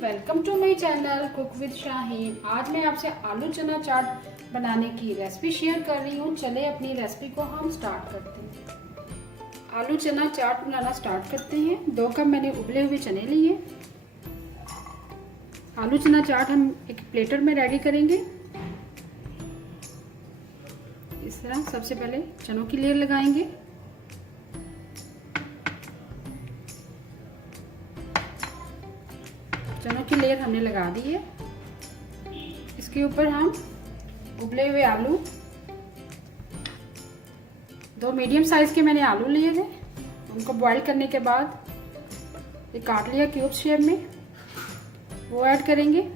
Welcome to my channel cook with Shaheen. आज मैं आपसे आलू चना चाट बनाने की रेसिपी शेयर कर रही हूँ। चले अपनी रेसिपी को हम स्टार्ट करते हैं। आलू चना चाट बनाना स्टार्ट करते हैं। 2 कप मैंने उबले हुए चने लिए। आलू चना चाट हम एक प्लेटर में रेडी करेंगे। इस तरह सबसे पहले चनों की लेयर लगाएंगे। चनों की लेयर हमने लगा दी है। इसके ऊपर हम उबले हुए आलू, 2 मीडियम साइज के मैंने आलू लिए थे। उनको बॉईल करने के बाद ये काट लिया क्यूब शेप में, वो ऐड करेंगे।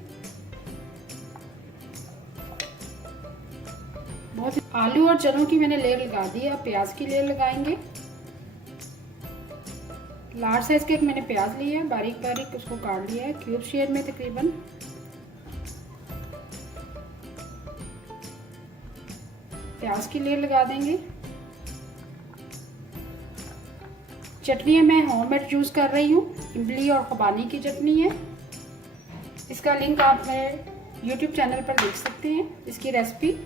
आलू और चनों की मैंने लेयर लगा दी है। अब प्याज की लेयर लगाएंगे। लार्ज साइज के एक मैंने प्याज लिया है, बारीक बारीक उसको काट लिया है क्यूब शेप में तकरीबन। प्याज की लेयर लगा देंगे। चटनी मैं होममेड यूज कर रही हूँ, इमली और खुबानी की चटनी है। इसका लिंक आप मेरे YouTube चैनल पर देख सकते हैं, इसकी रेसिपी।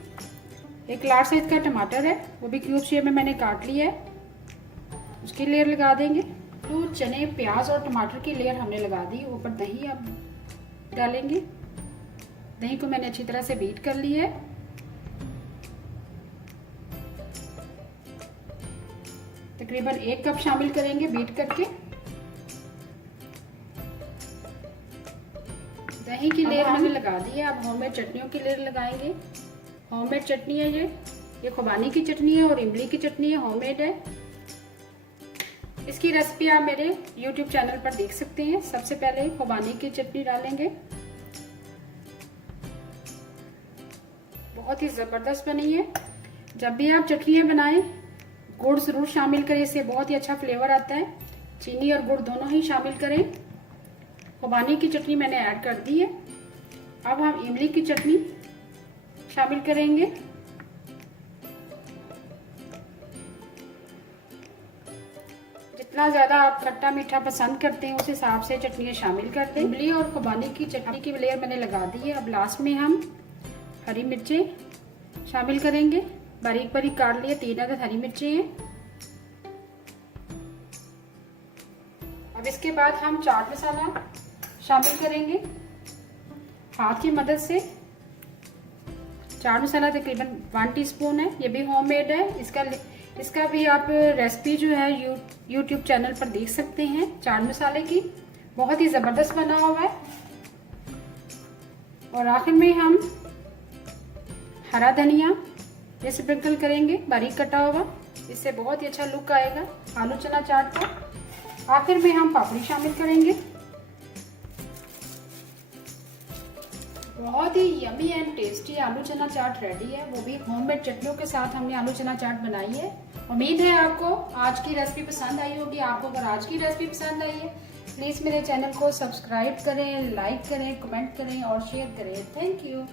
एक लार्ज साइज का टमाटर है, वो भी क्यूब शेप में मैंने काट लिया है, उसकी लेयर लगा देंगे। तो चने, प्याज और टमाटर की लेयर हमने लगा दी। ऊपर दही अब डालेंगे। दही को मैंने अच्छी तरह से बीट कर ली है। तकरीबन 1 कप शामिल करेंगे बीट करके। दही की लेयर हमने लगा दी है। अब होममेड चटनियों की लेयर लगाएंगे। होममेड चटनी है ये खुबानी की चटनी है और इमली की चटनी है, होममेड है। इसकी रेसिपी आप मेरे YouTube चैनल पर देख सकते हैं। सबसे पहले खुबानी की चटनी डालेंगे। बहुत ही जबरदस्त बनी है। जब भी आप चटनियाँ बनाएं गुड़ जरूर शामिल करें, इससे बहुत ही अच्छा फ्लेवर आता है। चीनी और गुड़ दोनों ही शामिल करें। खुबानी की चटनी मैंने ऐड कर दी है। अब हम इमली की चटनी शामिल करेंगे। जितना ज्यादा आप खट्टा मीठा पसंद करते हैं उस हिसाब से चटनियाँ शामिल कर दें। इमली और खुबानी की चटनी की लेयर मैंने लगा दी है। अब लास्ट में हम हरी मिर्चें शामिल करेंगे। बारीक बारीक काट लिए 3 अदद हरी मिर्चें हैं। अब इसके बाद हम चाट मसाला शामिल करेंगे हाथ की मदद से। चाट मसाला तकरीबन 1 टीस्पून है, ये भी होममेड है। इसका भी आप रेसिपी जो है YouTube चैनल पर देख सकते हैं। चाट मसाले की बहुत ही जबरदस्त बना हुआ है। और आखिर में हम हरा धनिया ये स्प्रिंकल करेंगे, बारीक कटा हुआ। इससे बहुत ही अच्छा लुक आएगा आलू चना चाट का। आखिर में हम पापड़ी शामिल करेंगे। बहुत ही यमी एंड टेस्टी आलू चना चाट रेडी है, वो भी होममेड चटनियों के साथ हमने आलू चना चाट बनाई है। उम्मीद है आपको आज की रेसिपी पसंद आई होगी। आपको अगर आज की रेसिपी पसंद आई है प्लीज़ मेरे चैनल को सब्सक्राइब करें, लाइक करें, कमेंट करें और शेयर करें। Thank you.